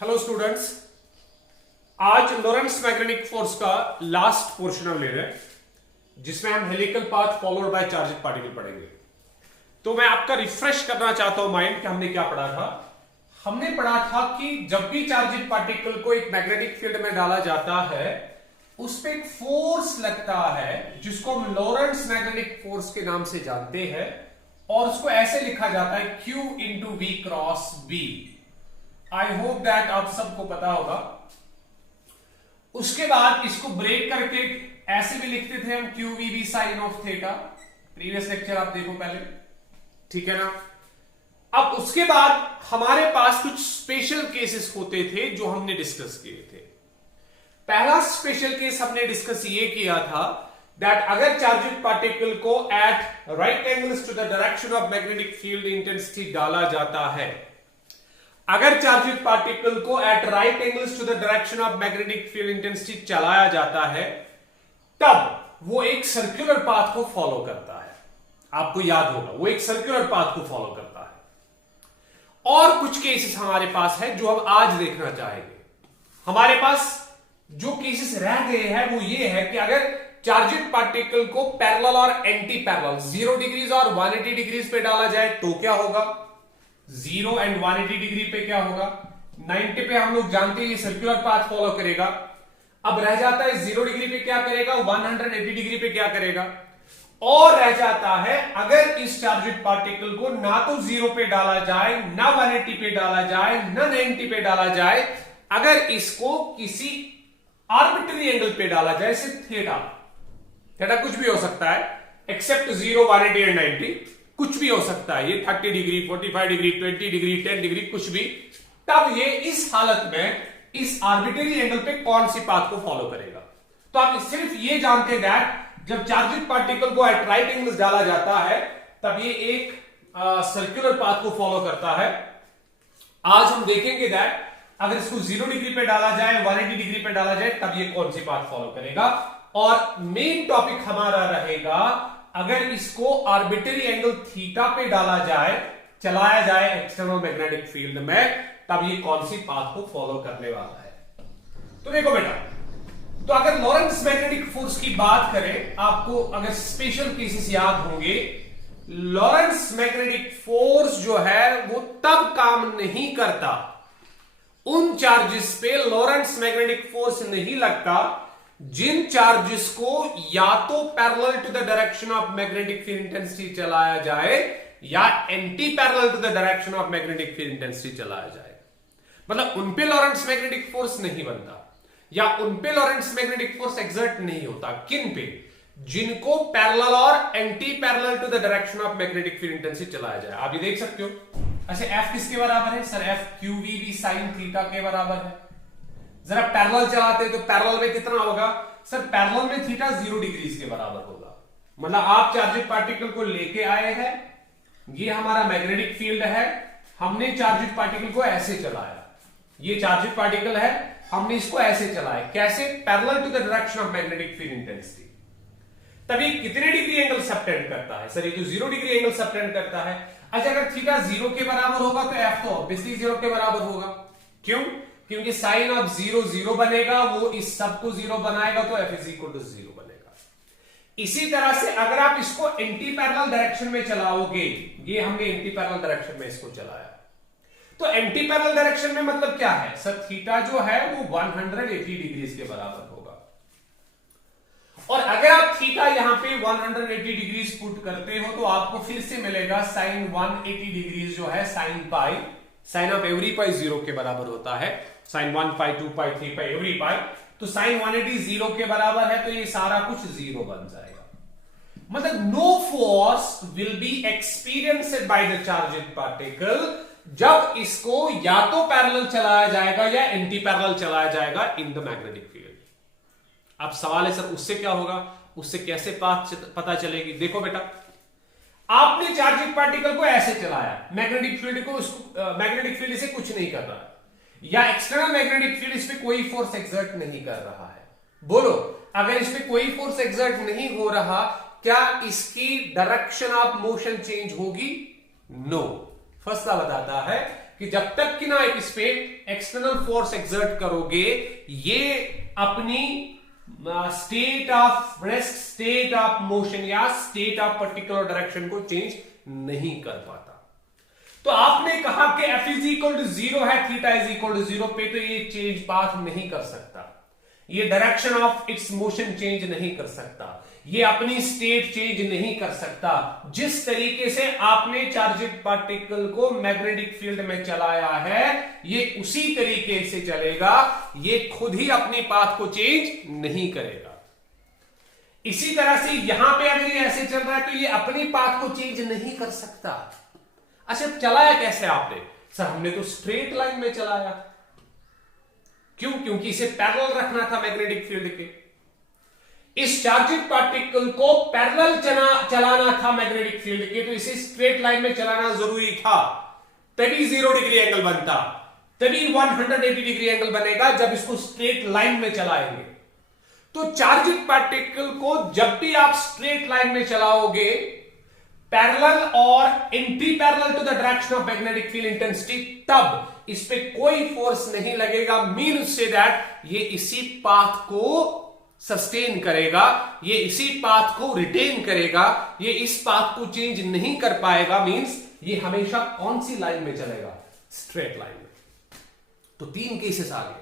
Hello students, आज लॉरेंट्ज magnetic force का last portion हम ले रहे हैं जिसमें हम helical path followed by charged particle पढ़ेंगे। तो मैं आपका रिफ्रेश करना चाहता हूं माइंड कि हमने क्या पढ़ा था। हमने पढ़ा था कि जब भी चार्जेड पार्टिकल को एक मैग्नेटिक फील्ड में डाला जाता है उस पर एक फोर्स लगता है जिसको हम लॉरेंट्ज मैग्नेटिक फोर्स के नाम से जानते हैं और उसको ऐसे लिखा जाता है Q into V cross B. I hope that आप सबको पता होगा। उसके बाद इसको ब्रेक करके ऐसे भी लिखते थे हम Q V B sine of theta. Previous lecture आप देखो पहले, ठीक है ना। अब उसके बाद हमारे पास कुछ स्पेशल केसेस होते थे जो हमने डिस्कस किए थे। पहला स्पेशल केस हमने डिस्कस ये किया था दैट अगर चार्जेड पार्टिकल को at right angles to the direction of magnetic field intensity डाला जाता है, अगर चार्जेड पार्टिकल को at right angles to the direction of magnetic field intensity चलाया जाता है तब वो एक सर्कुलर पाथ को फॉलो करता है। आपको याद होगा वो एक सर्कुलर पाथ को फॉलो करता है। और कुछ केसेस हमारे पास है जो हम आज देखना चाहेंगे। हमारे पास जो केसेस रह गए हैं वो ये है कि अगर चार्जेड पार्टिकल को पैरेलल और एंटी पैरेलल 0 डिग्रीज और 180 डिग्रीज पे डाला जाए तो क्या होगा। 0 एंड 180 डिग्री पे क्या होगा। 90 पे हम लोग जानते हैं ये सर्कुलर पाथ फॉलो करेगा। अब रह जाता है 0 डिग्री पे क्या करेगा, 180 डिग्री पे क्या करेगा। और रह जाता है अगर इस चार्जेड पार्टिकल को ना तो 0 पे डाला जाए, ना 180 पे डाला जाए, ना 90 पे डाला जाए, अगर इसको किसी आर्बिट्री एंगल पे डाला जाए, सिर्फ थीटा कुछ भी हो सकता है एक्सेप्ट 0, 180 एंड 90, कुछ भी हो सकता है। ये 30 डिग्री, 45 डिग्री, 20 डिग्री, 10 डिग्री, कुछ भी। तब ये इस हालत में इस आर्बिट्री एंगल पे कौन सी पाथ को फॉलो करेगा। तो आप सिर्फ ये जानते हैं दैट जब चार्जेड पार्टिकल को एट राइट एंगल्स डाला जाता है तब ये एक सर्कुलर पाथ को फॉलो करता है। आज हम देखेंगे दैट अगर इसको 0 डिग्री पे डाला जाए, 180 डिग्री पे डाला जाए तब ये कौन सी पाथ फॉलो करेगा। और मेन टॉपिक हमारा रहेगा अगर इसको आर्बिट्री एंगल थीटा पे डाला जाए, चलाया जाए एक्सटर्नल मैग्नेटिक फील्ड में, तब ये कौन सी पाथ को फॉलो करने वाला है। तो देखो बेटा, तो अगर लॉरेंट्ज मैग्नेटिक फोर्स की बात करें, आपको अगर स्पेशल केसेस याद होंगे, लॉरेंट्ज मैग्नेटिक फोर्स जो है वो तब काम नहीं करता, उन चार्जेस पे लॉरेंट्ज मैग्नेटिक फोर्स नहीं लगता जिन चार्जेस को या तो parallel to the direction of magnetic field intensity चलाया जाए या anti parallel to the direction of magnetic field intensity चलाया जाए। मतलब उन पे लॉरेंट्ज मैग्नेटिक फोर्स नहीं बनता या उन पे लॉरेंट्ज मैग्नेटिक फोर्स एक्सर्ट नहीं होता। किन पे? जिनको पैरेलल और anti parallel to the direction of magnetic field intensity चलाया जाए। आप ये देख सकते हो। अच्छा, एफ किसके बराबर है sir? F Q V B sine theta के बराबर है। जरा पैरेलल चलाते हैं तो पैरेलल में कितना होगा सर? पैरेलल में थीटा 0 डिग्रीज के बराबर होगा। मतलब आप चार्जेड पार्टिकल को लेके आए हैं, ये हमारा मैग्नेटिक फील्ड है, हमने चार्जेड पार्टिकल को ऐसे चलाया, ये चार्जेड पार्टिकल है, हमने इसको ऐसे चलाया। कैसे? Parallel to the direction of magnetic field intensity. तभी कितने डिग्री एंगल सबटेंड करता है सर? ये तो 0 डिग्री एंगल सबटेंड करता है। अच्छा, अगर थीटा 0 के बराबर होगा तो एफ तो ऑब्वियसली 0 के बराबर होगा। क्यों? क्योंकि साइन ऑफ 0 0 बनेगा, वो इस सब को 0 बनाएगा तो एफ इज इक्वल टू 0 बनेगा। इसी तरह से अगर आप इसको एंटी पैरेलल डायरेक्शन में चलाओगे, ये हमने एंटी पैरेलल डायरेक्शन में इसको चलाया, तो एंटी पैरेलल डायरेक्शन में मतलब क्या है सर? थीटा जो है वो 180 डिग्रीज के बराबर होगा। और अगर आप थीटा यहां पे 180 डिग्रीज पुट करते हो तो आपको फिर से मिलेगा साइन 180 डिग्रीज जो है sine pi, sine of every pi 0 के बराबर होता है। Sine 1 pi, 2 pi, 3 pi, every pi. तो साइन 180 0 के बराबर है तो ये सारा कुछ 0 बन जाएगा। मतलब no force will be experienced by the charged particle जब इसको या तो पैरेलल चलाया जाएगा या एंटी पैरेलल चलाया जाएगा इन द मैग्नेटिक फील्ड। अब सवाल है सर उससे क्या होगा, उससे कैसे पाथ पता चलेगी? देखो बेटा, आपने चार्जेड पार्टिकल को ऐसे चलाया, मैग्नेटिक फील्ड को, मैग्नेटिक फील्ड इसे कुछ नहीं कर रहा है या एक्सटर्नल मैग्नेटिक फील्ड इस पे कोई फोर्स एक्सर्ट नहीं कर रहा है। बोलो, अगर इस पे कोई फोर्स एक्सर्ट नहीं हो रहा, क्या इसकी डायरेक्शन ऑफ मोशन चेंज होगी? नो। फर्स्ट लॉ बताता है कि जब तक कि ना इस पे एक्सटर्नल फोर्स एक्सर्ट करोगे, ये अपनी state of rest, state of motion या स्टेट ऑफ पर्टिकुलर डायरेक्शन को चेंज नहीं कर पाता। तो आपने कहा कि F इज इक्वल टू 0 है, थीटा इज इक्वल टू 0 पे, तो ये चेंज पाथ नहीं कर सकता, ये direction of its motion change नहीं कर सकता, ये अपनी स्टेट चेंज नहीं कर सकता। जिस तरीके से आपने चार्जेड पार्टिकल को मैग्नेटिक फील्ड में चलाया है, ये उसी तरीके से चलेगा, ये खुद ही अपनी पाथ को चेंज नहीं करेगा। इसी तरह से यहां पे अगर ये ऐसे चल रहा है तो ये अपनी पाथ को चेंज नहीं कर सकता। अच्छा, चलाया कैसे आपने? सर हमने तो स्ट्रेट लाइन में चलाया। क्यों? क्योंकि इसे पैरेलल रखना था मैग्नेटिक फील्ड के। इस चार्जेड पार्टिकल को पैरेलल चलाना था मैग्नेटिक फील्ड के, तो इसे स्ट्रेट लाइन में चलाना जरूरी था, तभी 0 डिग्री एंगल बनता, तभी 180 डिग्री एंगल बनेगा जब इसको स्ट्रेट लाइन में चलाएंगे। तो चार्जेड पार्टिकल को जब भी आप स्ट्रेट लाइन में चलाओगे, पैरेलल और anti parallel to the direction of magnetic field intensity, तब इस पे कोई फोर्स नहीं लगेगा, मीन से दैट ये इसी पाथ को सस्टेन करेगा, ये इसी पाथ को रिटेन करेगा, ये इस पाथ को चेंज नहीं कर पाएगा, मींस ये हमेशा कौन सी लाइन में चलेगा? स्ट्रेट लाइन में। तो 3 केसेस आ गए।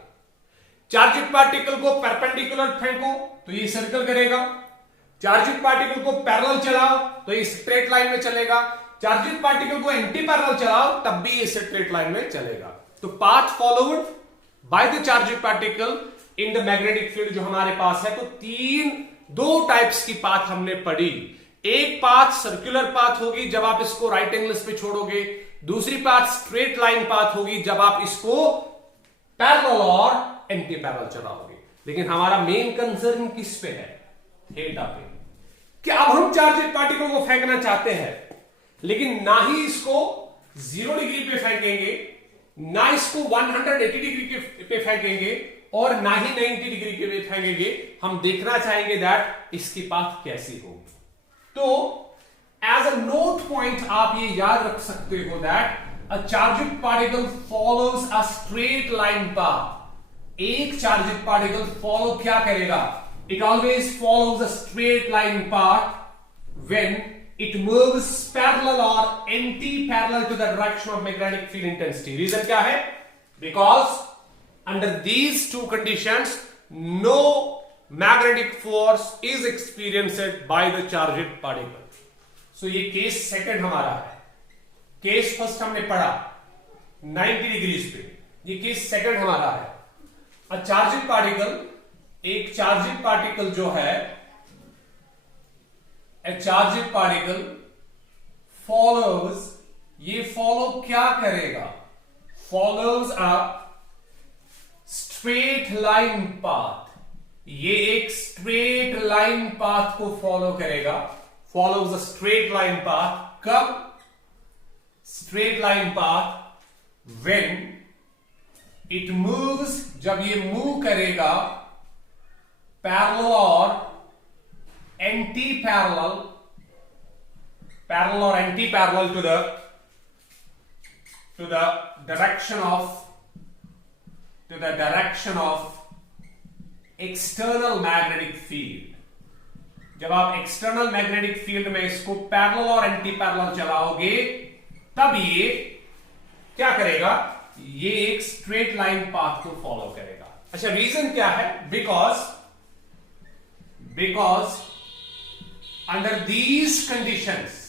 चार्जेड पार्टिकल को परपेंडिकुलर फेंको तो ये सर्कल करेगा, चार्जेड पार्टिकल को पैरेलल चलाओ तो ये स्ट्रेट लाइन में चलेगा, चार्जेड पार्टिकल को एंटी पैरेलल चलाओ तब भी ये स्ट्रेट लाइन में चलेगा। तो path followed by the charged particle in the magnetic field जो हमारे पास है, तो 2 टाइप्स की पाथ हमने पढ़ी। एक पाथ सर्कुलर पाथ होगी जब आप इसको राइट एंगल्स पे छोड़ोगे, दूसरी पाथ स्ट्रेट लाइन पाथ होगी जब आप इसको पैरेलल और एंटी पैरेलल चलाओगे। लेकिन हमारा मेन कंसर्न किस पे है? थीटा पे। कि अब हम चार्जेड पार्टिकल को फेंकना चाहते हैं, लेकिन ना ही इसको 0 डिग्री पे फेंकेंगे, ना इसको 180 डिग्री पे फेंकेंगे, और ना ही 90 डिग्री के पे फेंकेंगे। हम देखना चाहेंगे दैट इसकी पाथ कैसी होगी। तो एज अ नोट पॉइंट आप ये याद रख सकते हो that a charged particle follows a straight line path. एक चार्जेड पार्टिकल फॉलो क्या करेगा? It always follows a straight line path when it moves parallel or anti-parallel to the direction of magnetic field intensity. Reason क्या है? Because under these 2 conditions, no magnetic force is experienced by the charged particle. So ये case second हमारा है। Case first हमने पढ़ा 90 degrees पे, ये case second हमारा है। A charged particle, एक चार्जेड पार्टिकल जो है, ए चार्जेड पार्टिकल फॉलोज, ये फॉलो क्या करेगा? Follows a straight line path. ये एक स्ट्रेट लाइन पाथ को फॉलो करेगा, follows a straight line path. कब? Straight line path when it moves, जब ये मूव करेगा पैरेलल और एंटी पैरेलल, पैरेलल और anti parallel to the direction of external magnetic field. जब आप एक्सटर्नल मैग्नेटिक फील्ड में इसको पैरेलल और एंटी पैरेलल चलाओगे, तब ये क्या करेगा? ये एक स्ट्रेट लाइन पाथ को फॉलो करेगा। अच्छा, रीजन क्या है? because under these conditions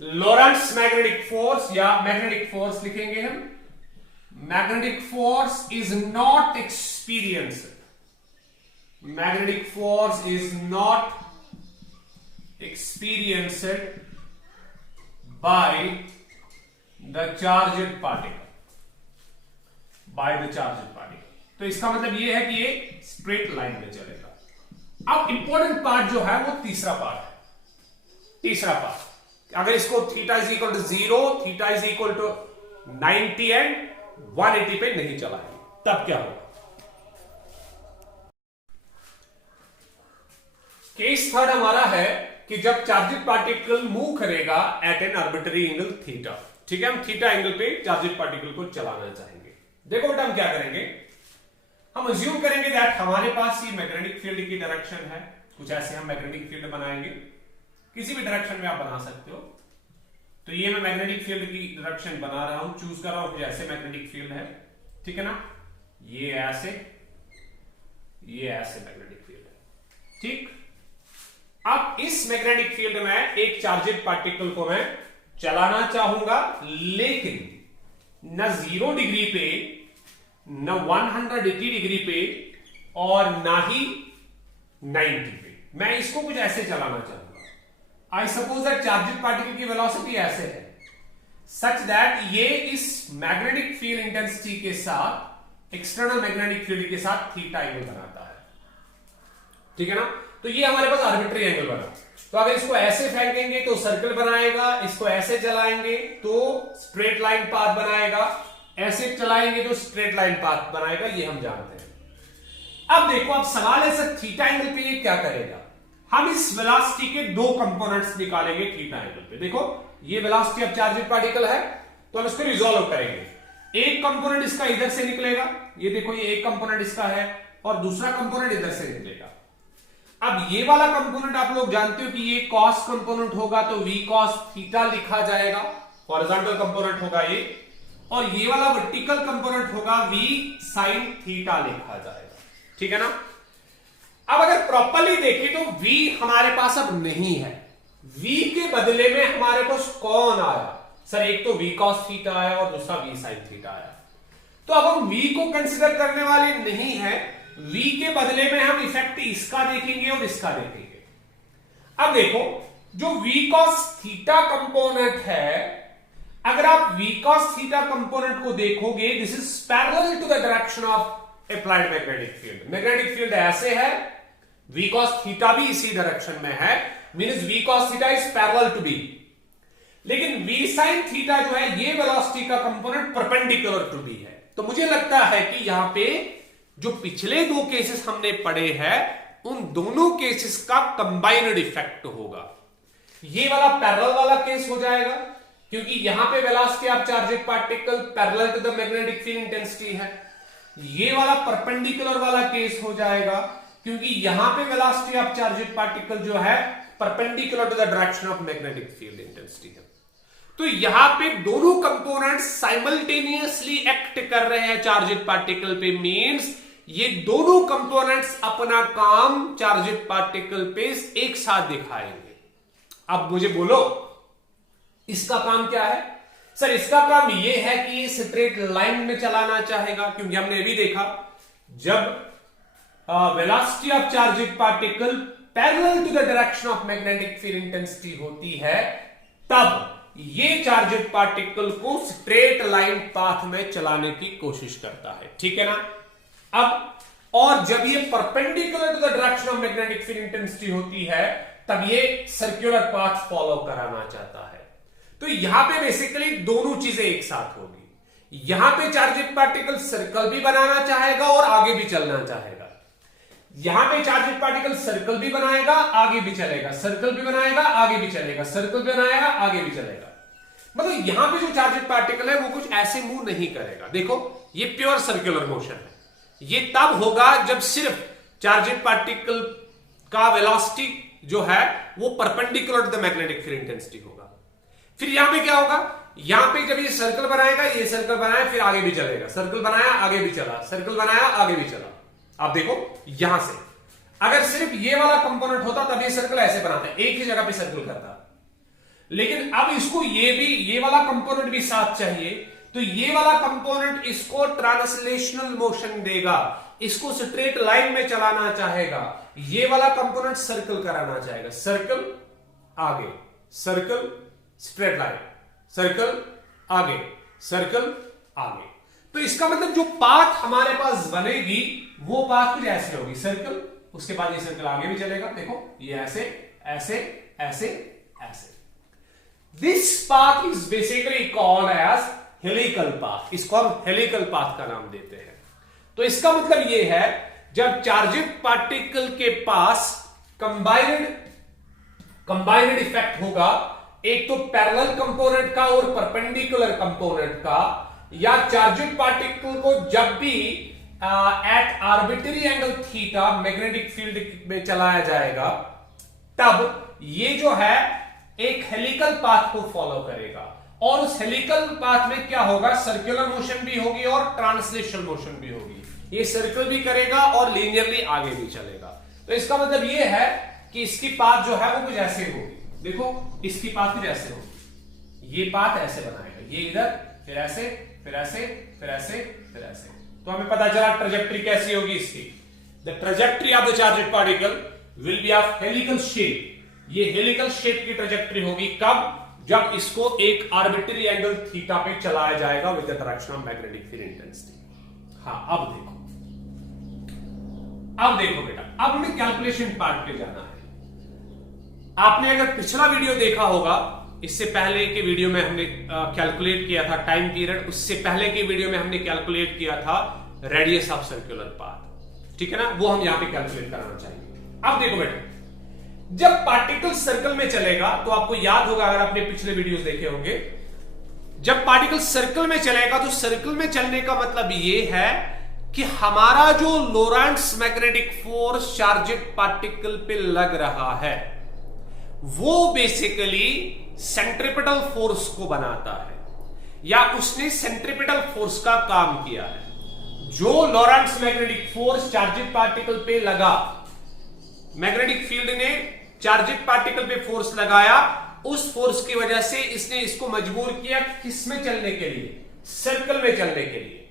Lorentz magnetic force, या मैग्नेटिक फोर्स लिखेंगे हम, magnetic force is not experienced, magnetic force is not experienced by the charged particle, तो इसका मतलब ये है कि ये स्ट्रेट लाइन में चलेगा। अब इंपॉर्टेंट पार्ट जो है वो तीसरा पार्ट है। तीसरा पार्ट, अगर इसको theta is equal to 0, theta is equal to 90 and 180 पे नहीं चलाएंगे, तब क्या होगा? केस थर्ड हमारा है कि जब चार्जेड पार्टिकल मूव करेगा at an arbitrary angle theta. ठीक है, हम थीटा एंगल पे चार्जेड पार्टिकल को चलाना चाहेंगे। देखो बेटा हम क्या करेंगे, हम अज्यूम करेंगे दैट हमारे पास ये मैग्नेटिक फील्ड की डायरेक्शन है, कुछ ऐसे हम मैग्नेटिक फील्ड बनाएंगे, किसी भी डायरेक्शन में आप बना सकते हो। तो ये मैं मैग्नेटिक फील्ड की डायरेक्शन बना रहा हूं, चूज कर रहा हूं, जैसे मैग्नेटिक फील्ड है, ठीक है ना, ये ऐसे मैग्नेटिक फील्ड है। ठीक, अब इस मैग्नेटिक फील्ड में एक चार्जेड पार्टिकल को मैं चलाना चाहूंगा, लेकिन न 0 डिग्री पे, न 180 डिग्री पे, और ना ही 90 पे। मैं इसको कुछ ऐसे चलाना चाहूंगा। I suppose that charged particle की वेलोसिटी ऐसे है, सच दैट ये इस मैग्नेटिक फील्ड इंटेंसिटी के साथ, एक्सटर्नल मैग्नेटिक फील्ड के साथ थीटा एंगल बनाता है। ठीक है ना, तो ये हमारे पास आर्बिट्री एंगल बना। तो अगर इसको ऐसे फेंकेंगे तो सर्कल बनाएगा, इसको ऐसे चलाएंगे तो स्ट्रेट लाइन पाथ बनाएगा, ऐसे चलाएंगे तो स्ट्रेट लाइन पाथ बनाएगा, ये हम जानते हैं। अब देखो, अब सवाल है सर थीटा एंगल पे ये क्या करेगा। हम इस वेलोसिटी के दो कंपोनेंट्स निकालेंगे थीटा एंगल पे। देखो ये वेलोसिटी अब चार्जेड पार्टिकल है, तो हम इसको रिजॉल्व करेंगे। एक कंपोनेंट इसका इधर से निकलेगा, ये देखो ये एक कंपोनेंट इसका है, और दूसरा कंपोनेंट इधर से निकलेगा। अब ये वाला कंपोनेंट आप लोग जानते हो कि ये कॉस कंपोनेंट होगा, तो v cos थीटा लिखा जाएगा, हॉरिजॉन्टल कंपोनेंट होगा ये, और ये वाला वर्टिकल कंपोनेंट होगा v sin थीटा लिखा जाएगा। ठीक है ना। अब अगर प्रॉपर्ली देखें तो v हमारे पास अब नहीं है, v के बदले में हमारे पास कौन आया सर, एक तो v cos थीटा आया और दूसरा v sin थीटा आया। तो अब हम v को कंसिडर करने वाले नहीं है, v के बदले में हम इफेक्ट इसका देखेंगे और इसका देखेंगे। अब देखो जो v cos थीटा कंपोनेंट है, अगर आप v cos थीटा कंपोनेंट को देखोगे, this is parallel to the direction of applied magnetic field. Magnetic field ऐसे है, v cos थीटा भी इसी डायरेक्शन में है, means v cos theta is parallel to b। लेकिन v sin थीटा जो है, ये वेलोसिटी का कंपोनेंट परपेंडिकुलर टू b है। तो मुझे लगता है कि यहां पे जो पिछले दो केसेस हमने पढ़े हैं, उन दोनों केसेस का कंबाइंड इफेक्ट होगा। ये वाला पैरेलल वाला केस हो जाएगा, क्योंकि यहां पे velocity of charged particle parallel to the magnetic field intensity है। ये वाला परपेंडिकुलर वाला केस हो जाएगा, क्योंकि यहां पे वेलोसिटी ऑफ चार्जेड पार्टिकल जो है perpendicular to the direction of magnetic field intensity है। तो यहां पे दोनों कंपोनेंट्स साइमल्टेनियसली एक्ट कर रहे हैं चार्जेड पार्टिकल पे, मींस ये दोनों कंपोनेंट्स अपना काम चार्जेड पार्टिकल पे एक साथ दिखाएंगे। अब मुझे बोलो इसका काम क्या है सर? इसका काम ये है कि ये स्ट्रेट लाइन में चलाना चाहेगा, क्योंकि हमने अभी देखा जब velocity of charged particle parallel to the direction of magnetic field intensity होती है, तब ये चार्जेड पार्टिकल को स्ट्रेट लाइन पाथ में चलाने की कोशिश करता है। ठीक है ना। अब और जब ये perpendicular to the direction of magnetic field intensity होती है, तब ये सर्कुलर पाथ फॉलो कराना चाहता है। तो यहां पे बेसिकली दोनों चीजें एक साथ होगी। यहां पे चार्जेड पार्टिकल सर्कल भी बनाना चाहेगा और आगे भी चलना चाहेगा। यहां पे चार्जेड पार्टिकल सर्कल भी बनाएगा, आगे भी चलेगा, सर्कल भी बनाएगा, आगे भी चलेगा, सर्कल भी बनाएगा, आगे भी चलेगा। मतलब यहां पे जो चार्जेड पार्टिकल है वो कुछ ऐसे मूव नहीं करेगा। देखो ये प्योर सर्कुलर मोशन है। ये तब होगा जब सिर्फ चार्जेड पार्टिकल का वेलोसिटी जो है वो perpendicular to the magnetic field intensity होगा। फिर यहां पे क्या होगा, यहां पे जब ये सर्कल बनाएगा, ये सर्कल बनाया, फिर आगे भी चलेगा, सर्कल बनाया, आगे भी चला, सर्कल बनाया, आगे भी चला। आप देखो यहां से अगर सिर्फ ये वाला कंपोनेंट होता तब ये सर्कल ऐसे बनाता है, एक ही जगह पे सर्कल करता। लेकिन अब इसको ये वाला कंपोनेंट भी साथ चाहिए, तो ये वाला कंपोनेंट इसको ट्रांसलेशनल मोशन देगा, इसको स्ट्रेट लाइन में चलाना चाहेगा। ये वाला कंपोनेंट सर्कल कराना चाहेगा, सर्कल आगे, सर्कल स्ट्रेट लाइन, सर्कल आगे, सर्कल आगे। तो इसका मतलब जो पाथ हमारे पास बनेगी वो पाथ कुछ ऐसे होगी, सर्कल, उसके बाद ये सर्कल आगे भी चलेगा। देखो ये ऐसे ऐसे ऐसे ऐसे। This path is basically called as helical path. इसको हम हेलिकल पाथ का नाम देते हैं। तो इसका मतलब ये है जब चार्जेड पार्टिकल के पास कंबाइंड इफेक्ट होगा, एक तो पैरेलल कंपोनेंट का और परपेंडिकुलर कंपोनेंट का, या चार्जेड पार्टिकल को जब भी at arbitrary angle theta magnetic field में चलाया जाएगा, तब ये जो है एक हेलिकल पाथ को फॉलो करेगा, और उस हेलिकल पाथ में क्या होगा, सर्कुलर मोशन भी होगी और ट्रांसलेशनल मोशन भी होगी। ये सर्कल भी करेगा और लीनियरली आगे भी चलेगा। तो इसका मतलब ये है कि इसकी पाथ जो है वो कुछ ऐसे होगी। देखो इसकी पाथ कुछ ऐसे होगी, ये पाथ ऐसे बनाएगा, ये इधर, फिर ऐसे, फिर ऐसे, फिर ऐसे, फिर ऐसे। तो हमें पता चला ट्रैजेक्टरी कैसी होगी इसकी। The trajectory of the charged particle will be of helical shape. ये हेलिकल शेप की ट्रैजेक्टरी होगी कब, जब इसको एक आर्बिट्री एंगल थीटा पे चलाया जाएगा with the direction of magnetic field intensity. हाँ अब देखो बेटा, अब हमें कैलकुलेशन पार्ट पे जाना है। आपने अगर पिछला वीडियो देखा होगा, इससे पहले के वीडियो में हमने कैलकुलेट किया था टाइम पीरियड, उससे पहले के वीडियो में हमने कैलकुलेट किया था रेडियस ऑफ सर्कुलर पाथ, ठीक है ना, वो हम यहां पे कैलकुलेट कराना चाहेंगे। अब देखो बेटा, जब पार्टिकल सर्कल में चलेगा, तो आपको याद होगा अगर आपने पिछले वीडियोस देखे होंगे, जब पार्टिकल सर्कल में चलेगा तो सर्कल में चलने का मतलब यह है कि हमारा जो लोरेंट्ज मैग्नेटिक फोर्स चार्जेड पार्टिकल पे लग रहा है वो बेसिकली सेंट्रिपेटल फोर्स को बनाता है, या उसने सेंट्रिपेटल फोर्स का काम किया है। जो लोरेंट्ज मैग्नेटिक फोर्स चार्जेड पार्टिकल पे लगा, मैग्नेटिक फील्ड ने चार्जेड पार्टिकल पे फोर्स लगाया, उस फोर्स की वजह से इसने इसको मजबूर किया किस में चलने के लिए, सर्कल में चलने के लिए।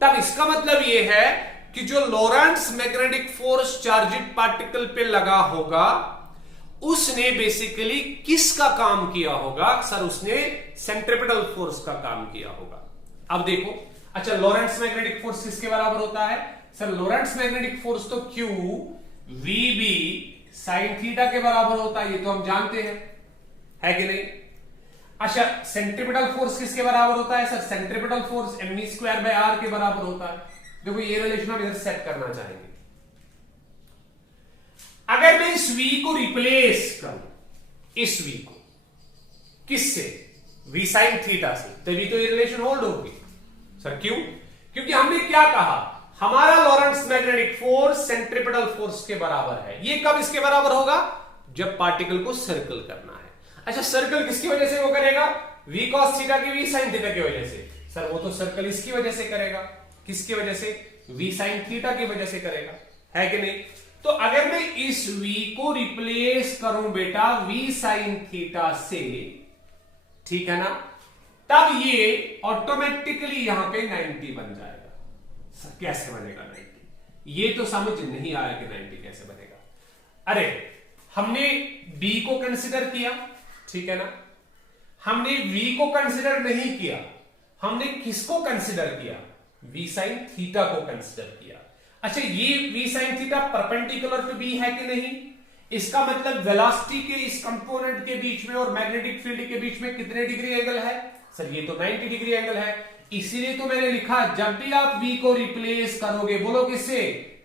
तब इसका मतलब यह है कि जो लोरेंट्ज मैग्नेटिक फोर्स चार्जेड पार्टिकल पे लगा होगा, उसने बेसिकली किसका काम किया होगा सर, उसने सेंट्रिपेटल फोर्स का काम किया होगा। अब देखो, अच्छा लोरेंट्ज मैग्नेटिक फोर्स किसके बराबर होता है सर, लोरेंट्ज मैग्नेटिक फोर्स तो Q VB sin थीटा के बराबर होता है, ये तो हम जानते हैं, है कि नहीं। अच्छा सेंट्रिपेटल फोर्स किसके बराबर होता है सर, सेंट्रिपेटल फोर्स mv²r के बराबर होता है। देखो ये रिलेशन हम इधर सेट करना चाहेंगे। अगर मैं इस v को रिप्लेस करूं, इस v को किससे, v sin थीटा से, तभी तो ये रिलेशन होल्ड होगी सर। क्यों, क्योंकि हमने क्या कहा, हमारा लोरेंट्ज मैग्नेटिक फोर्स सेंट्रिपेटल फोर्स के बराबर है। ये कब इसके बराबर होगा, जब पार्टिकल को सर्कल करना है। अच्छा सर्कल किसकी वजह से वो करेगा, v cos थीटा की v sin थीटा की वजह से। सर वो तो सर्कल इसकी वजह से करेगा, किसकी वजह से, v sin थीटा की वजह से करेगा, है कि नहीं। तो अगर मैं इस v को रिप्लेस करूं बेटा v sin थीटा से, ठीक है ना, तब ये ऑटोमेटिकली यहां पे 90 बन जाएगा। सर कैसे बनेगा 90, ये तो समझ नहीं आया कि 90 कैसे बनेगा। अरे हमने b को कंसिडर किया, ठीक है ना, हमने v को कंसिडर नहीं किया, हमने किसको कंसिडर किया, v sin थीटा को कंसिडर किया। अच्छा ये v sin theta perpendicular to b है कि नहीं, इसका मतलब वेलोसिटी के इस कंपोनेंट के बीच में और मैग्नेटिक फील्ड के बीच में कितने डिग्री एंगल है सर, ये तो 90 डिग्री एंगल है। इसीलिए तो मैंने लिखा जब भी आप v को रिप्लेस करोगे, बोलो किससे,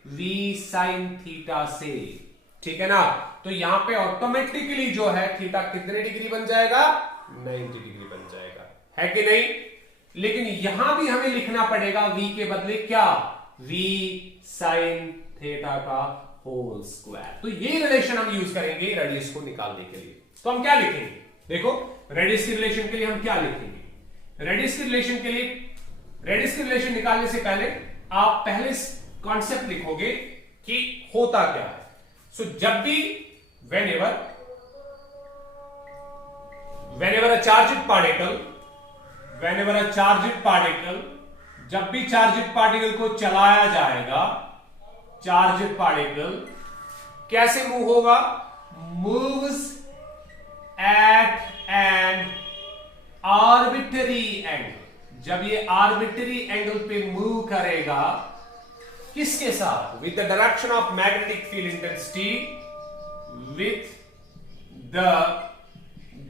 v sin थीटा से, ठीक है ना, तो यहां पे ऑटोमेटिकली जो है थीटा कितने डिग्री बन जाएगा, 90 डिग्री बन जाएगा, है कि नहीं। लेकिन यहां भी हमें लिखना पड़ेगा v के बदले क्या, v sin थीटा का होल स्क्वायर। तो ये रिलेशन हम यूज करेंगे रेडियस को निकालने के लिए। तो हम क्या लिखेंगे, देखो रेडियस की रिलेशन के लिए हम क्या लिखेंगे, रेडियस की रिलेशन के लिए, रेडियस की रिलेशन निकालने से पहले आप पहले कॉन्सेप्ट लिखोगे कि होता क्या है। सो जब भी whenever a charged particle, जब भी चार्जेड पार्टिकल को चलाया जाएगा, चार्जेड पार्टिकल कैसे मूव होगा, moves at an arbitrary angle. जब ये आर्बिट्री एंगल पे मूव करेगा, किसके साथ, with the direction of magnetic field intensity, with the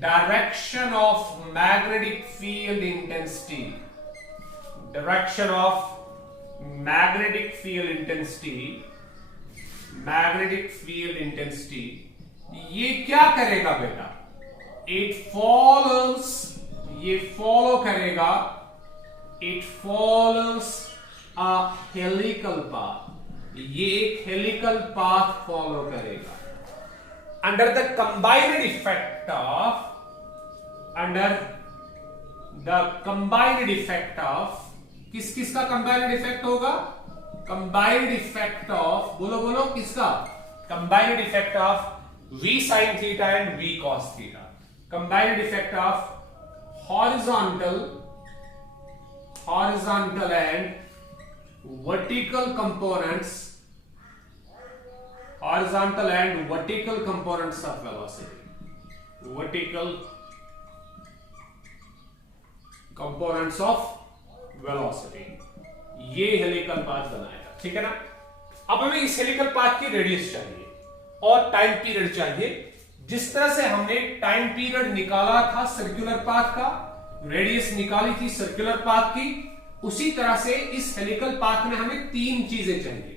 direction of magnetic field intensity, direction of magnetic field intensity magnetic field intensity, ये क्या करेगा बेटा, इट फॉलोस, ये फॉलो करेगा, it follows a helical path, ये एक हेलिकल पाथ फॉलो करेगा under the combined effect of, under the combined effect of, किस किस का कंबाइंड इफेक्ट होगा, कंबाइंड इफेक्ट ऑफ, बोलो बोलो किसका, combined effect of V sin theta and V cos theta, combined effect of horizontal and vertical components, horizontal and vertical components of velocity, vertical components of velocity, ये helical path बनाएगा, ठीक है ना। अब हमें इस हेलिकल पाथ की radius चाहिए और टाइम पीरियड चाहिए। जिस तरह से हमने टाइम पीरियड निकाला था सर्कुलर पाथ का, रेडियस निकाली थी सर्कुलर पाथ की, उसी तरह से इस हेलिकल पाथ में हमें तीन चीजें चाहिए।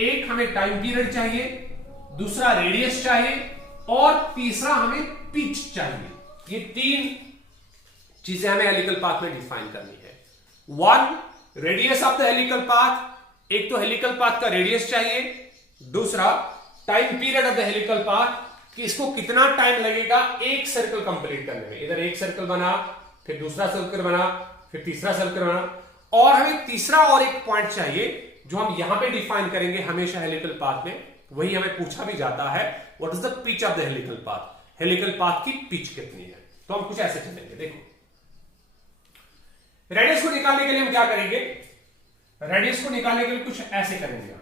एक हमें टाइम पीरियड चाहिए, दूसरा रेडियस चाहिए और तीसरा हमें पिच चाहिए। ये तीन चीजें हमें हेलिकल पाथ में डिफाइन करनी है। One, radius of the helical path, एक तो हेलिकल पाथ का रेडियस चाहिए, दूसरा time period of the helical path कि इसको कितना टाइम लगेगा एक सर्कल कंप्लीट करने में। इधर एक सर्कल बना, फिर दूसरा सर्कल बना, फिर तीसरा सर्कल बना, और हमें तीसरा और एक पॉइंट चाहिए जो हम यहां पे डिफाइन करेंगे हमेशा हेलिकल पाथ में। वही हमें पूछा भी जाता है, what is the pitch of the helical path, helical path की पिच कितनी है। तो हम कुछ ऐसे चलेंगे, देखो रेडियस को निकालने के लिए हम क्या करेंगे, रेडियस को निकालने के लिए कुछ ऐसे करेंगे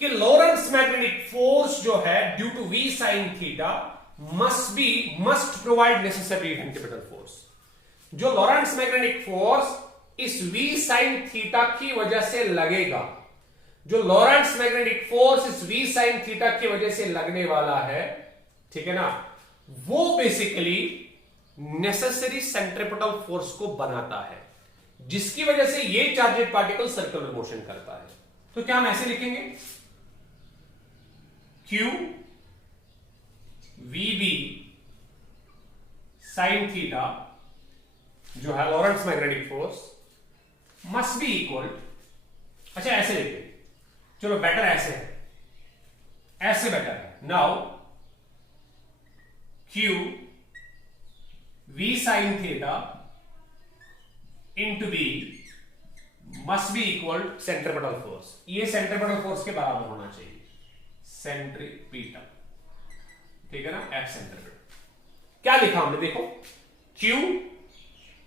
कि लॉरेंट्ज मैग्नेटिक फोर्स जो है due to V sin theta must provide necessary centripetal force. जो लॉरेंट्ज मैग्नेटिक फोर्स इस V sin थीटा की वजह से लगेगा, जो लॉरेंट्ज मैग्नेटिक फोर्स इस V sin थीटा की वजह से लगने वाला है, ठीक है ना, वो बेसिकली नेसेसरी सेंट्रीपिटल फोर्स को बनाता है, जिसकी वजह से ये चार्जेड पार्टिकल सर्कुलर मोशन करता है। तो क्या हम ऐसे लिखेंगे, Q VB sin थीटा जो है Lorentz magnetic force must be equal, अच्छा ऐसे लिखते, चलो बेटर ऐसे है, ऐसे बेटर है। Now Q V sin theta into B must be equal centripetal force, ये सेंट्रीपिटल फोर्स के बराबर होना चाहिए, सेंट्रीपिटल, ठीक है ना, F सेंट्रीपिटल। क्या लिखा हमने, देखो Q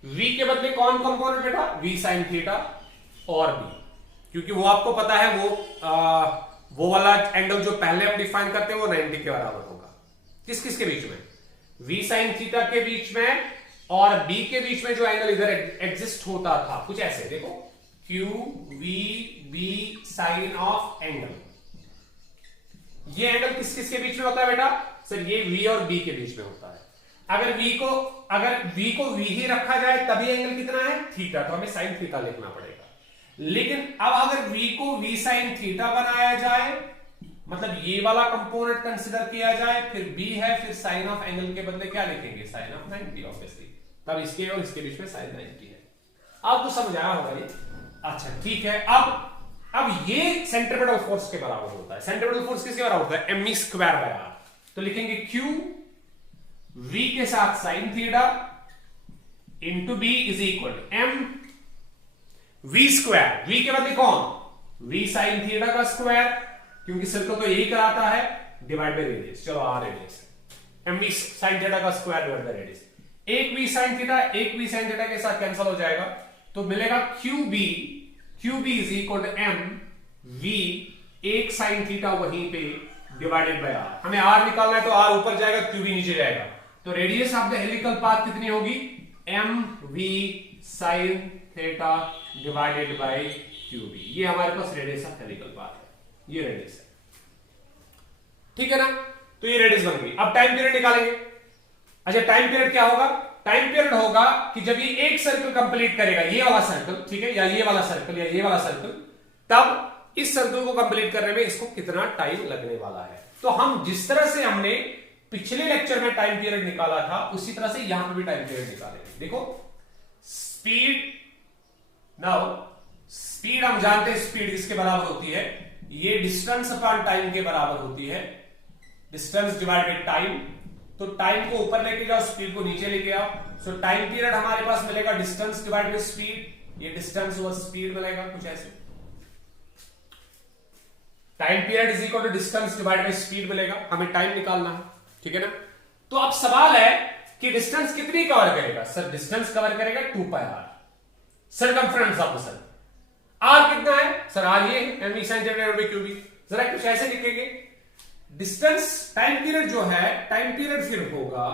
V के बदले कौन कंपोनेंट बेटा, V sin थीटा और B, क्योंकि वो आपको पता है वो वाला एंगल जो पहले हम डिफाइन करते हैं वो 90 के बराबर होगा। किस किस के बीच में, V sin थीटा के बीच में और B के बीच में जो एंगल इधर एग्जिस्ट होता था, कुछ ऐसे देखो, Q V B sine of angle, ये एंगल किस किस के बीच में होता है बेटा, सर ये V और B के बीच में होता है। अगर V को V ही रखा जाए तभी एंगल कितना है, थीटा, तो हमें साइन थीटा लिखना पड़ेगा। लेकिन अब अगर V को V साइन थीटा बनाया जाए, मतलब ये वाला कंपोनेंट कंसीडर किया जाए, फिर B है, फिर साइन ऑफ एंगल के बदले क्या लिखेंगे, साइन ऑफ 90 ऑब्वियसली, तब इसके और इसके बीच में साइन 90 है। आपको समझ आया होगा ये, अच्छा ठीक है। अब ये सेंट्रीपिटल फोर्स के बराबर होता है। सेंट्रीपिटल फोर्स किसके बराबर होता है, mE स्क्वायर बाय r। तो लिखेंगे Q V के साथ sine theta into B is equal to m V square, V के बदले कौन, V साइन थीटा का स्क्वायर, क्योंकि सर्कल तो यही कराता है, डिवाइड बाय रेडियस, चलो r रेडियस है, mE साइन थीटा का स्क्वायर डिवाइड बाय रेडियस। एक V साइन थीटा एक V साइन थीटा के साथ कैंसिल हो जाएगा, तो मिलेगा QB is equal to m V, एक साइन थीटा वहीं पे डिवाइडेड बाय r। हमें r निकालना है तो r ऊपर जाएगा, QB नीचे जाएगा, तो radius of the helical path कितनी होगी, mV sine theta divided by QB। ये हमारे पास रेडियस ऑफ हेलिकल पाथ है, ये रेडियस है, ठीक है ना। तो ये रेडियस बन गई। अब टाइम पीरियड निकालेंगे। अच्छा टाइम पीरियड क्या होगा, टाइम पीरियड होगा कि जब ये एक सर्कल कंप्लीट करेगा, ये वाला सर्कल, ठीक है, या ये वाला सर्कल या ये वाला सर्कल, तब इस सर्कल को कंप्लीट करने में इसको कितना टाइम लगने वाला है। तो हम जिस तरह से हमने पिछले लेक्चर में टाइम पीरियड निकाला था उसी तरह से यहां पर भी टाइम पीरियड निकालेंगे। देखो स्पीड, नाउ स्पीड हम जानते हैं स्पीड किसके बराबर होती है, ये डिस्टेंस अपॉन टाइम के बराबर होती है, डिस्टेंस डिवाइडेड टाइम। तो टाइम को ऊपर लेके जाओ, स्पीड को नीचे लेके आओ। सो टाइम पीरियड हमारे पास मिलेगा डिस्टेंस डिवाइड बाय स्पीड, ये डिस्टेंस और स्पीड मिलेगा कुछ ऐसे। Time period is equal to distance divide by speed मिलेगा, हमें टाइम निकालना है, ठीक है ना। तो अब सवाल है कि डिस्टेंस कितनी कवर करेगा। सर डिस्टेंस कवर करेगा 2πr, circumference of the circle. R कितना है सर, आर ये mv sin theta by QB. जरा कुछ ऐसे लिखेंगे, डिस्टेंस टाइम पीरियड जो है, टाइम पीरियड फिर होगा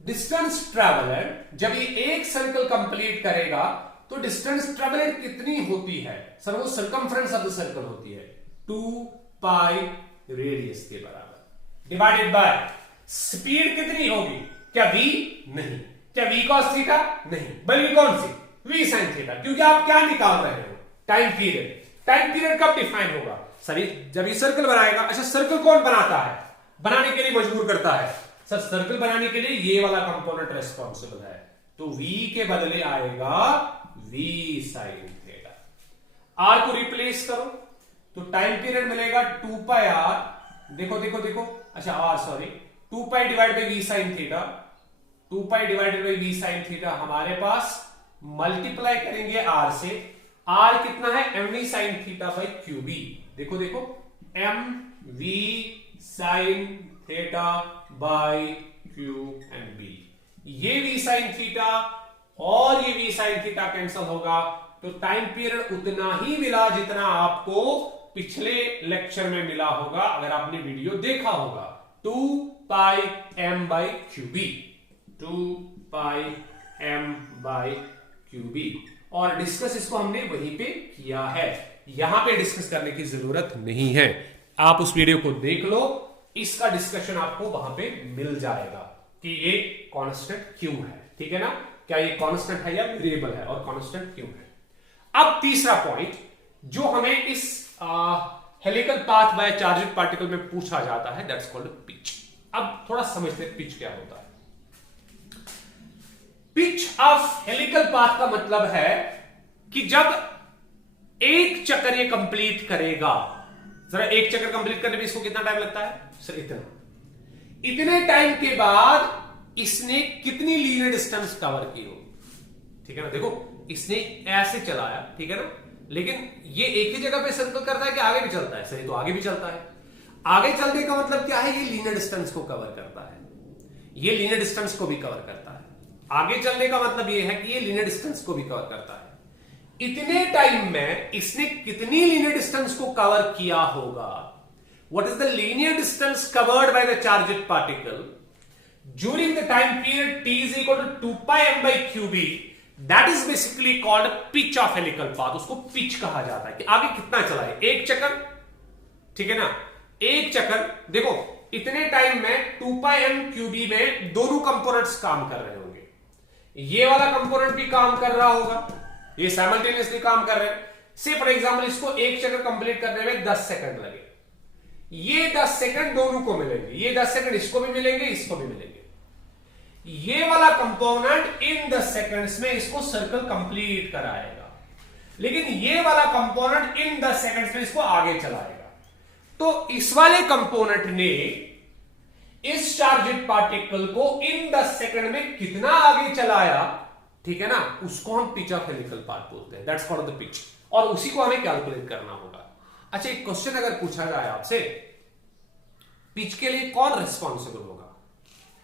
डिस्टेंस ट्रेवलर। जब ये एक सर्कल कंप्लीट करेगा तो डिस्टेंस ट्रेवलर कितनी होती है सर, वो सर्कमफ्रेंस ऑफ द सर्कल होती है 2π रेडियस के बराबर, डिवाइडेड बाय स्पीड कितनी होगी, क्या v नहीं, क्या v cos थीटा नहीं, बल्कि कौन सी v sin थीटा। क्योंकि आप क्या निकाल रहे हो, टाइम पीरियड। टाइम पीरियड कब डिफाइन होगा सर, जब ये सर्कल बनाएगा। अच्छा सर्कल कौन बनाता है, बनाने के लिए मजबूर करता है सर, सर्कल बनाने के लिए ये वाला कंपोनेंट रेस्पॉन्सिबल है। तो v के बदले आएगा v sin थीटा। r को रिप्लेस करो तो टाइम पीरियड मिलेगा 2πr, देखो देखो देखो, अच्छा r sorry 2π divide by v sin theta, 2π divided by v sin theta हमारे पास मल्टीप्लाई करेंगे r से। r कितना है mv sin theta by Q B, देखो देखो mv sin theta by Q and B. ये v sin थीटा और ये v sin थीटा कैंसिल होगा, तो टाइम पीरियड उतना ही मिला जितना आपको पिछले लेक्चर में मिला होगा अगर आपने वीडियो देखा होगा, 2π m by Q B, 2π m by Q B. और डिस्कस इसको हमने वहीं पे किया है, यहां पे डिस्कस करने की जरूरत नहीं है। आप उस वीडियो को देख लो, इसका डिस्कशन आपको वहां पे मिल जाएगा कि ये कांस्टेंट क्यों है, ठीक है ना, क्या ये कांस्टेंट है या वेरिएबल है और कांस्टेंट क्यों है। अब तीसरा पॉइंट जो हमें इस helical path by charged particle में पूछा जाता है, दैट्स कॉल्ड पिच। अब थोड़ा समझते हैं पिच क्या होता है। पिच ऑफ हेलिकल पाथ का मतलब है कि जब एक चक्कर ये कंप्लीट करेगा, जरा एक चक्कर कंप्लीट करने में इसको कितना टाइम लगता है सर, इतने टाइम के बाद इसने कितनी लीनियर डिस्टेंस कवर की हो, ठीक है ना। देखो इसने ऐसे चलाया, ठीक है ना, लेकिन ये एक ही जगह पे सर्कल करता है कि आगे भी चलता है, सही तो आगे भी चलता है। आगे चलने का मतलब क्या है, ये लीनियर डिस्टेंस को कवर करता है, ये लीनियर डिस्टेंस को भी कवर करता है। आगे चलने का मतलब ये है कि ये लीनियर डिस्टेंस को भी कवर करता है। इतने टाइम में इसने कितनी लीनियर डिस्टेंस को कवर किया होगा, what is the linear distance covered by the charged particle during the time period t is equal to 2π m by qb, that is basically called pitch of helical path. उसको pitch कहा जाता है कि आगे कितना चला है, एक चक्कर, ठीक है ना, एक चक्कर। देखो इतने टाइम में 2π m qb में दोनों कंपोनेंट्स काम कर रहे होंगे, ये वाला कंपोनेंट भी काम कर रहा होगा, ये साइमल्टेनियसली काम कर रहे हैं। से फॉर एग्जांपल इसको एक चक्कर कंप्लीट करने में 10 सेकंड लगे, ये 10 सेकंड दोनों को मिलेंगे, ये 10 सेकंड इसको भी मिलेंगे, इसको भी मिलेंगे। ये वाला कंपोनेंट इन 10 सेकंड्स में इसको सर्कल कंप्लीट कराएगा, लेकिन ये वाला कंपोनेंट इन 10 सेकंड्स में इसको आगे चलाएगा। तो इस वाले कंपोनेंट ने इस चार्जेड पार्टिकल को इन 10 सेकंड में कितना आगे चलाया, ठीक है ना, उसको हम पिच ऑफ हेलिकल पाथ बोलते हैं, दैट्स कॉल्ड द पिच। और उसी को हमें कैलकुलेट करना होगा। अच्छा एक क्वेश्चन अगर पूछा जाए आपसे, पिच के लिए कौन रिस्पॉन्सिबल होगा,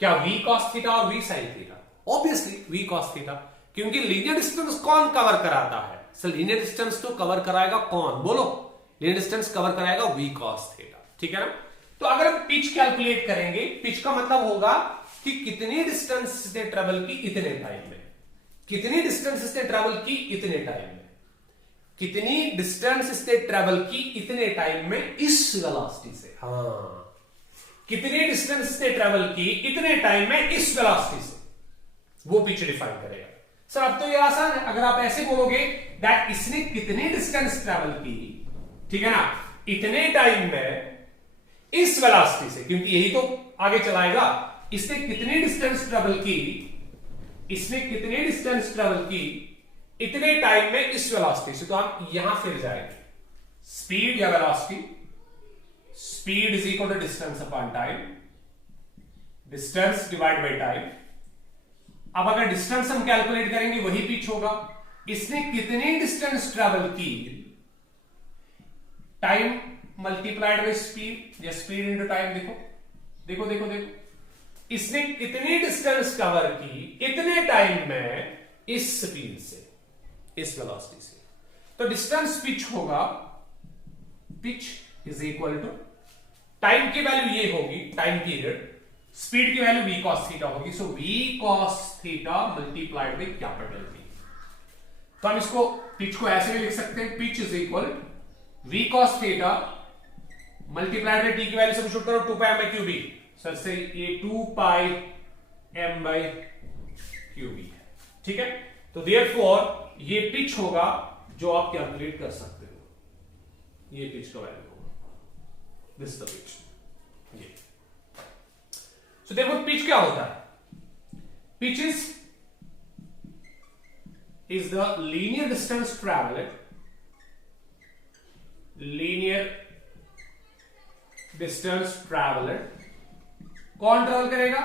क्या v cos थीटा और v sin theta? Obviously v cos theta, क्योंकि लीनियर डिस्टेंस कौन कवर कराता है सर, लीनियर डिस्टेंस तो कवर कराएगा कौन, बोलो, लीनियर डिस्टेंस कवर कराएगा v cos थीटा, ठीक है ना। तो अगर हम पिच कैलकुलेट करेंगे, पिच का मतलब होगा कि कितनी डिस्टेंस इसने ट्रेवल की इतने टाइम में, कितनी डिस्टेंस इसने ट्रेवल की इतने टाइम में, कितनी डिस्टेंस इसने ट्रेवल की इतने टाइम में इस वेलोसिटी से, हाँ, कितनी डिस्टेंस इसने ट्रेवल की इतने टाइम में इस वेलोसिटी से, वो पिच डिफाइन करेगा। सर अब तो ये आसान है, अगर आप ऐसे बोलोगे दैट इसने कितनी डिस्टेंस ट्रेवल की ठीक है ना। इतने टाइम में इस वेलोसिटी से, क्योंकि यही तो आगे चलाएगा, इसने कितनी डिस्टेंस ट्रेवल की, इसने कितनी डिस्टेंस ट्रेवल की इतने टाइम में इस वेलोसिटी से, तो हम यहां फिर जाएंगे। स्पीड या velocity, speed is equal to distance upon time, distance divide by time. अब अगर डिस्टेंस हम कैलकुलेट करेंगे वही पिच होगा। इसने कितनी डिस्टेंस ट्रेवल की, टाइम मल्टीप्लाइड बाय स्पीड या स्पीड इनटू टाइम। देखो देखो देखो देखो, इसने कितनी डिस्टेंस कवर की इतने टाइम में इस स्पीड से, इस वेलोसिटी से। तो डिस्टेंस पिच होगा, pitch is equal to time की वैल्यू ये होगी, टाइम पीरियड, स्पीड की वैल्यू v cos थीटा होगी। So v cos theta multiplied by capital T। तो हम इसको पिच को ऐसे भी लिख सकते हैं, pitch is equal v cos theta multiplied bye t की वैल्यू सब्स्टिट्यूट करो 2 पाई m by qb। सर से ये 2 पाई m by qb है, ठीक है। तो देयरफॉर ये पिच होगा जो आप कैलकुलेट कर सकते हो, ये पिच का वैल्यू होगा, दिस द पिच। ये सो देखो पिच क्या होता है, pitch is the linear distance travelled, linear distance travelled, कौन ट्रेवल करेगा,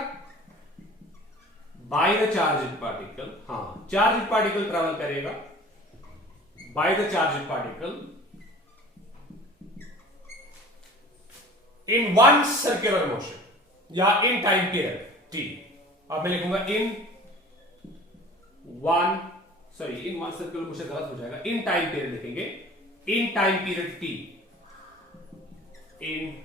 बाय द चार्ज पार्टिकल। हाँ, चार्ज पार्टिकल ट्रेवल करेगा by the charge particle in one circular motion या इन टाइम पीरियड t। अब मैं लिखूंगा इन वन सर्कुलर मोशन गलत हो जाएगा, इन टाइम पीरियड लिखेंगे, इन टाइम पीरियड t, इन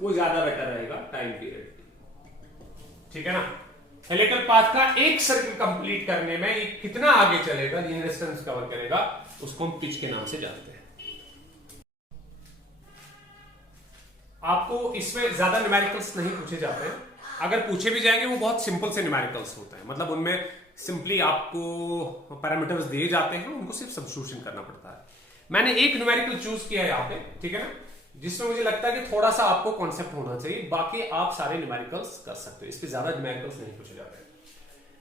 वो ज्यादा बेटर रहेगा, टाइम पीरियड t, ठीक है ना। हेलिकल पाथ का एक सर्किल कंप्लीट करने में ये कितना आगे चलेगा, लीनियर डिस्टेंस कवर करेगा, उसको हम पिच के नाम से जानते हैं। आपको इसमें ज्यादा न्यूमेरिकल्स नहीं पूछे जाते हैं, अगर पूछे भी जाएंगे वो बहुत सिंपल से न्यूमेरिकल्स होते हैं, मतलब उनमें सिंपली आपको पैरामीटर्स दिए जाते हैं, उनको सिर्फ सब्स्टिट्यूशन करना पड़ता है। मैंने एक न्यूमेरिकल चूज किया है यहाँ पे, ठीक है ना, जिसमें मुझे लगता है कि थोड़ा सा आपको कॉन्सेप्ट होना चाहिए, बाकी आप सारे न्यूमेरिकल्स कर सकते हो, इस पे ज्यादा न्यूमेरिकल्स नहीं पूछे जाते हैं।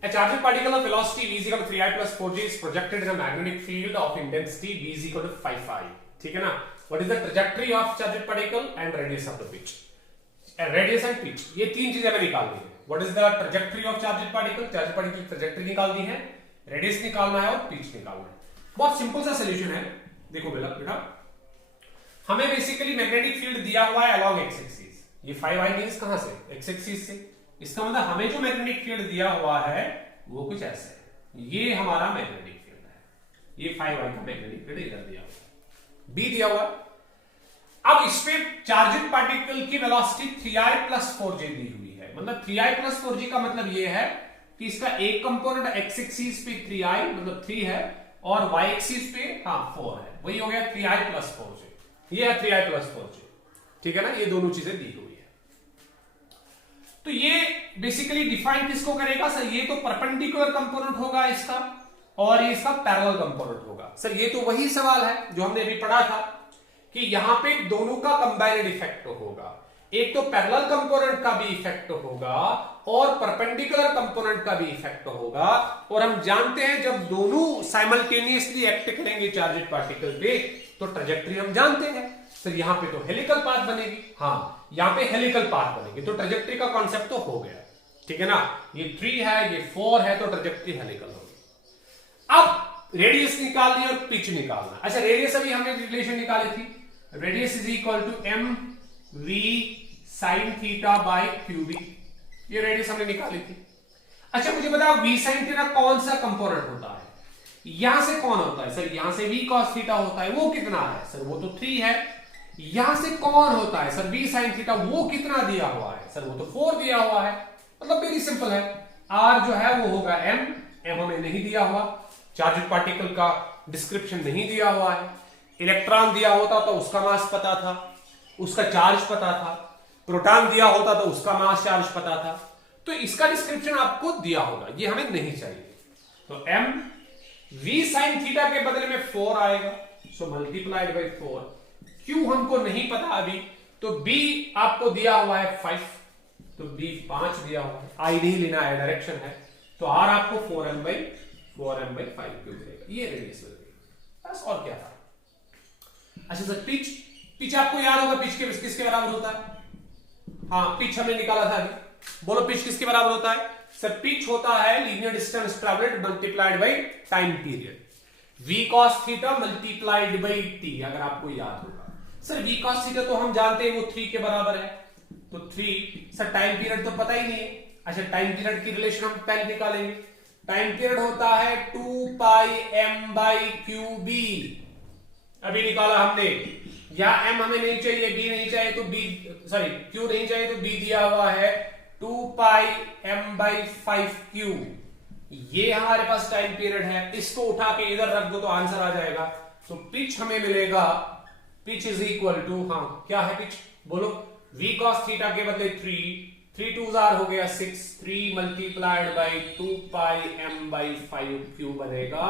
A charged particle of velocity v is equal to 3i plus 4j is projected in a magnetic field of intensity v is equal to 5i, ठीक है ना। What is the trajectory of charged particle and radius of the pitch? Radius and pitch, ये तीन चीजें हमें निकालनी है। What is the trajectory of charged particle? charged particle की trajectory निकालनी है, radius निकालना है और pitch निकालना है। बहुत सिंपल सा सोल्यूशन है। देखो बेटा, हमें बेसिकली मैग्नेटिक फील्ड दिया हुआ है अलोंग एक्स एक्सिस, ये 5i मींस कहां से, एक्स एक्सिस से। इसका मतलब हमें जो मैग्नेटिक फील्ड दिया हुआ है वो कुछ ऐसा है, ये हमारा मैग्नेटिक फील्ड है, ये 5i का मैग्नेटिक फील्ड इधर दिया हुआ है, b दिया हुआ है। अब इस पे चार्जड पार्टिकल की वेलोसिटी 3i plus 4j दी हुई है, मतलब 3i plus 4j का मतलब ये है कि इसका एक कंपोनेंट एक्स एक्सिस पे 3i मतलब 3 है और y एक्सिस पे 4 है, वही हो गया 3i plus 4j, ये है 3i plus 4j, ठीक है ना। ये दोनों चीजें दी हुई है। तो ये बेसिकली डिफाइन किसको करेगा सर, ये तो परपेंडिकुलर कंपोनेंट होगा इसका और ये इसका पैरेलल कंपोनेंट होगा। सर ये तो वही सवाल है जो हमने अभी पढ़ा था कि यहां पे दोनों का कंबाइंड इफेक्ट होगा, एक तो पैरेलल कंपोनेंट का भी इफेक्ट होगा और परपेंडिकुलर कंपोनेंट का भी इफेक्ट होगा। और हम जानते हैं जब दोनों साइमल्टेनियसली एक्ट करेंगे चार्जेड पार्टिकल पे तो ट्रैजेक्टरी हम जानते हैं। सर यहां पे तो हेलिकल पाथ बनेगी, हाँ यहां पे हेलिकल पाथ बनेगी, तो ट्रैजेक्टरी का कॉन्सेप्ट तो हो गया, ठीक है ना। ये 3 है, ये 4 है, तो ट्रैजेक्टरी हेलिकल होगी। अब रेडियस निकालनी और पिच निकालना। अच्छा रेडियस अभी हमने रिलेशन निकाली थी, radius is equal to M V sine theta by QB, ये रेडियस हमने निकाली थी। अच्छा मुझे बताओ वी साइन थीटा कौन सा कंपोनेंट होता है, यहां से कौन होता है सर, यहां से वी कॉस थीटा होता है, वो कितना है सर, वो तो 3 है। यहां से कौन होता है सर, वी साइन थीटा, वो कितना दिया हुआ है सर, वो तो 4 दिया हुआ है। मतलब वेरी सिंपल है, आर जो है वो होगा एम, एम हमें नहीं दिया हुआ, चार्ज पार्टिकल का डिस्क्रिप्शन नहीं दिया हुआ है। इलेक्ट्रॉन दिया होता तो उसका मास पता था, उसका चार्ज पता था, प्रोटॉन दिया होता तो उसका मास चार्ज पता था, तो इसका डिस्क्रिप्शन आपको दिया होगा, ये हमें नहीं चाहिए। तो एम वी साइन थीटा के बदले में 4 आएगा, सो मल्टीप्लाइड बाई 4। Q हमको नहीं पता अभी, तो B आपको दिया हुआ है 5, तो B 5 दिया हुआ है, I नहीं लेना है, डायरेक्शन है, तो R आपको 4m/5 क्यूब मिलेगा। ये रेडियस मिल गई, बस और क्या था। अच्छा सर पिच आपको याद होगा, पिच किसके बराबर होता है? हाँ पिच हमने निकाला था अभी, बोलो पिच किसके बराबर होता है? सर पिच होता है linear distance travelled multiplied by time period, v cos theta multiplied by t, अगर आपको याद होगा। सर v cos थीटा तो हम जानते हैं वो 3 के बराबर है, तो 3। सर टाइम पीरियड तो पता ही नहीं है। अच्छा टाइम पीरियड की रिलेशन हम पहले निकालेंगे। टाइम पीरियड होता है 2 पाई m/qb, अभी निकाला हमने। या m हमें नहीं चाहिए, b नहीं चाहिए तो q नहीं चाहिए तो b दिया हुआ है 2 पाई m/5q। ये हमारे पास टाइम पीरियड है, इसको उठा के इधर रख दो तो आंसर आ जाएगा। तो पिच हमें मिलेगा, पिच इज इक्वल टू, हाँ क्या है पिच बोलो, v cos थीटा के बदले 3 2 हो गया 6, 3 मल्टीप्लाइड बाई 2 पाई m/5q बनेगा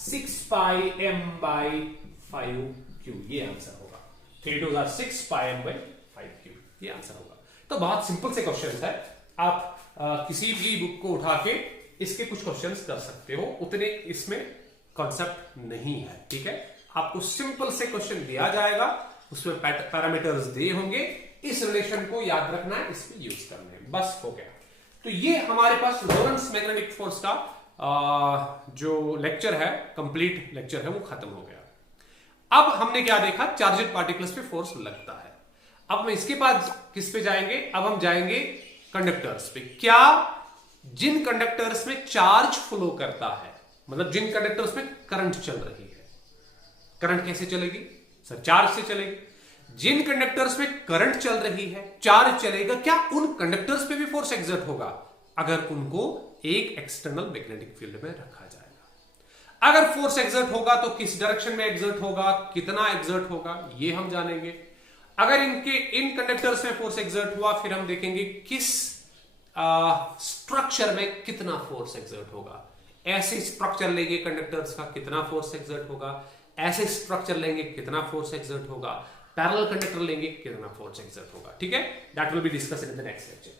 6 पाई m/5q, ये आंसर होगा। 3 2 6 पाई m/5q, ये आंसर होगा। तो बहुत सिंपल से क्वेश्चन है, आप किसी भी बुक को उठा के इसके कुछ क्वेश्चंस कर सकते हो, उतने इसमें कॉन्सेप्ट नहीं है, ठीक है। आपको सिंपल से क्वेश्चन दिया जाएगा, उसमें पैरामीटर्स दिए होंगे, इस रिलेशन को याद रखना है, इसमें यूज करना है, बस हो गया। तो ये हमारे पास लोरेंट्ज मैग्नेटिक फोर्स का जो लेक्चर है, कंप्लीट लेक्चर है, वो खत्म हो गया। अब हमने क्या देखा, चार्जेड पार्टिकल्स पे फोर्स लगता है। अब हम इसके बाद किस पे जाएंगे, अब हम जाएंगे कंडक्टर्स पे। क्या जिन कंडक्टर्स में चार्ज फ्लो करता है, मतलब जिन कंडक्टर्स में करंट चल रही है, करंट कैसे चलेगी सर? चार्ज से चलेगी। जिन कंडक्टर्स में करंट चल रही है, चार्ज चलेगा, क्या उन कंडक्टर्स पे भी फोर्स एग्जर्ट होगा? अगर उनको एक एक्सटर्नल मैग्नेटिक फील्ड में रखा जाएगा। अगर फोर्स एग्जर्ट होगा तो किस डायरेक्शन में एग्जर्ट होगा, कितना एग्जर्ट होगा, ये हम जानेंगे। अगर इन कंडक्टर्स में फोर्स एग्जर्ट हुआ, फिर हम देखेंगे किस स्ट्रक्चर में कितना फोर्स एग्जर्ट होगा। ऐसे स्ट्रक्चर लेंगे कंडक्टर्स का, कितना फोर्स एग्जर्ट होगा, ऐसे स्ट्रक्चर लेंगे कितना फोर्स एग्जर्ट होगा, पैरेलल कंडक्टर लेंगे कितना फोर्स एग्जर्ट होगा, ठीक है। That will be discussed in the next lecture.